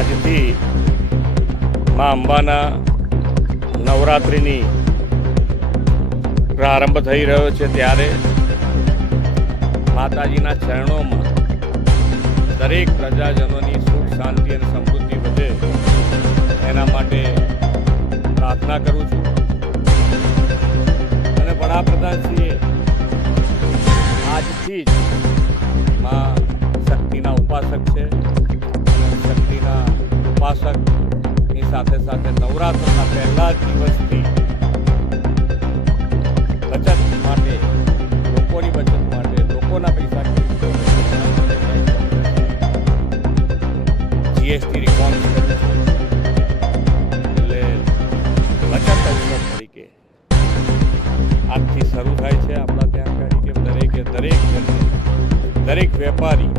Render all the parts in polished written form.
આજથી મા અંબાના નવરાત્રિની પ્રારંભ થઈ રહ્યો છે, ત્યારે માતાજીના ચરણોમાં દરેક પ્રજાજનોની સુખ શાંતિ અને સમૃદ્ધિ વધે એના માટે પ્રાર્થના કરું છું. અને વડાપ્રધાનશ્રીએ આજથી જ માં શક્તિના ઉપાસક છે અને શક્તિના ઉપાસકની સાથે સાથે નવરાત્રના પહેલા દિવસથી બચત માટે, લોકોની બચત માટે, લોકોના પૈસા જીએસટી રિફોર્મ્સ કર્યું છે. એટલે બચત અવસર તરીકે આજથી શરૂ થાય છે આપણા ત્યાં આગળ કે દરેક વેપારી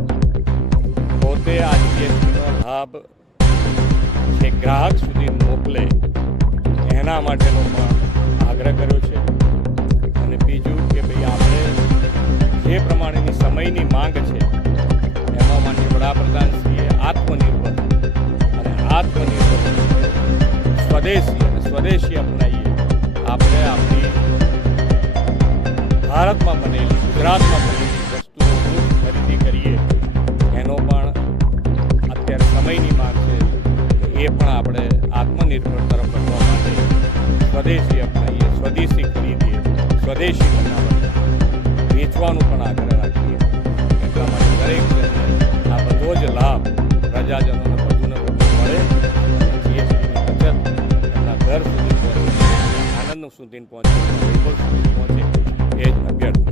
પોતે આ જીએસટીનો લાભ જે ગ્રાહક સુધી મોકલે એના માટેનો પણ આગ્રહ કર્યો છે. અને બીજું કે ભાઈ આપણે જે પ્રમાણેની સમયની માંગ છે એમાં માટે વડાપ્રધાનશ્રીએ આત્મનિર્ભર સ્વદેશી અપનાવીએ. આપણે આપણી ભારતમાં બનેલી, ગુજરાતમાં બનેલી વસ્તુઓ ખરીદી કરીએ એનો પણ અત્યારે સમયની માંગ છે. એ પણ આપણે આત્મનિર્ભર તરફ વધવા માટે સ્વદેશી અપનાવીએ, સ્વદેશી ખરીદીએ, સ્વદેશી બનાવટ વેચવાનું પણ આગ્રહ રાખીએ. એટલા માટે દરેક જણને આ બધો જ લાભ પ્રજાજનોને વધુને વધુ મળે અને જીએસટીની બચત એમના ઘર સુધી પહોંચે, આનંદ સુધી પહોંચે, વૈભવ સુધી પહોંચે, એ જ અભ્યર્થના.